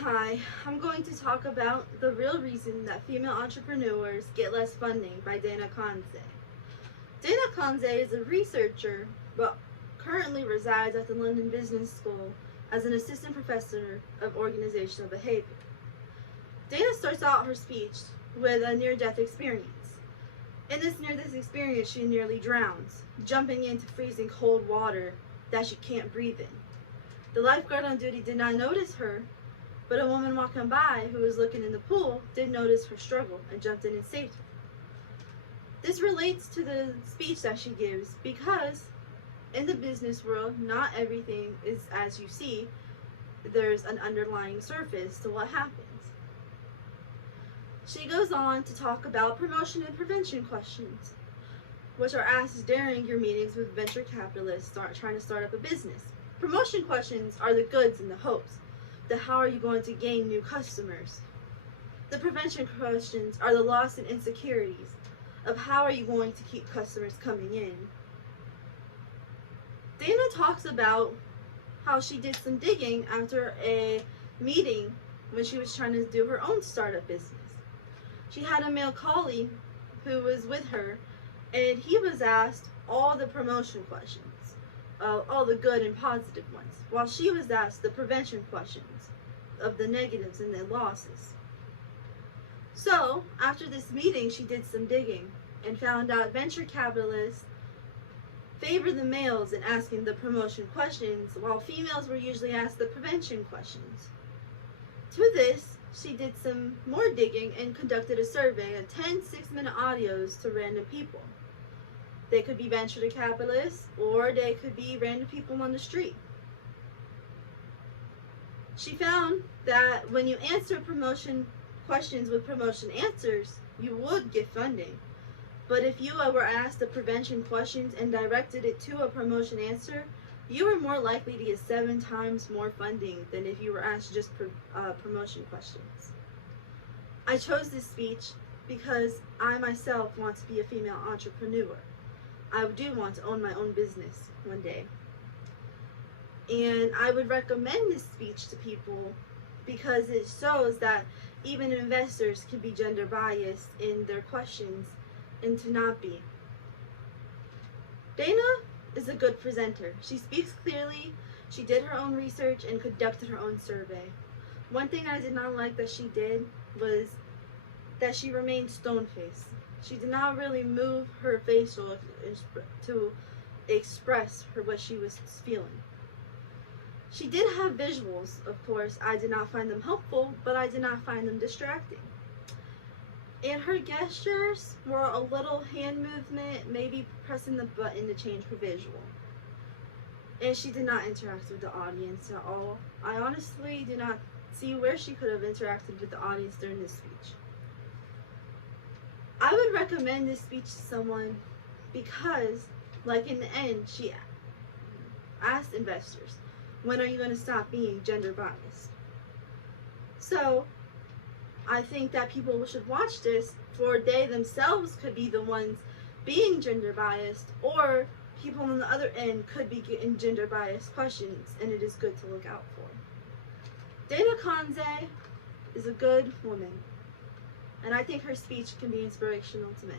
Hi, I'm going to talk about The Real Reason That Female Entrepreneurs Get Less Funding by Dana Kanze. Dana Kanze is a researcher but currently resides at the London Business School as an assistant professor of organizational behavior. Dana starts out her speech with a near-death experience. In this near-death experience, she nearly drowns, jumping into freezing cold water that she can't breathe in. The lifeguard on duty did not notice her, but a woman walking by who was looking in the pool did notice her struggle and jumped in and saved her. This relates to the speech that she gives because in the business world, not everything is as you see. There's an underlying surface to what happens. She goes on to talk about promotion and prevention questions, which are asked during your meetings with venture capitalists trying to start up a business. Promotion questions are the goods and the hopes. The how are you going to gain new customers? The prevention questions are the loss and insecurities of how are you going to keep customers coming in. Dana talks about how she did some digging after a meeting when she was trying to do her own startup business. She had a male colleague who was with her, and he was asked all the promotion questions. All the good and positive ones, while she was asked the prevention questions of the negatives and the losses. So, after this meeting, she did some digging and found out venture capitalists favor the males in asking the promotion questions, while females were usually asked the prevention questions. To this, she did some more digging and conducted a survey of 10 6-minute audios to random people. They could be venture capitalists, or they could be random people on the street. She found that when you answer promotion questions with promotion answers, you would get funding. But if you were asked the prevention questions and directed it to a promotion answer, you were more likely to get 7 times more funding than if you were asked just promotion questions. I chose this speech because I myself want to be a female entrepreneur. I do want to own my own business one day. And I would recommend this speech to people because it shows that even investors can be gender biased in their questions and to not be. Dana is a good presenter. She speaks clearly, she did her own research and conducted her own survey. One thing I did not like that she did was that she remained stone-faced. She did not really move her facial to express what she was feeling. She did have visuals, of course. I did not find them helpful, but I did not find them distracting. And her gestures were a little hand movement, maybe pressing the button to change her visual. And she did not interact with the audience at all. I honestly did not see where she could have interacted with the audience during this speech. I would recommend this speech to someone because, like in the end, she asked investors, when are you going to stop being gender biased? So, I think that people should watch this, for they themselves could be the ones being gender biased, or people on the other end could be getting gender biased questions, and it is good to look out for. Dana Kanze is a good woman, and I think her speech can be inspirational to many.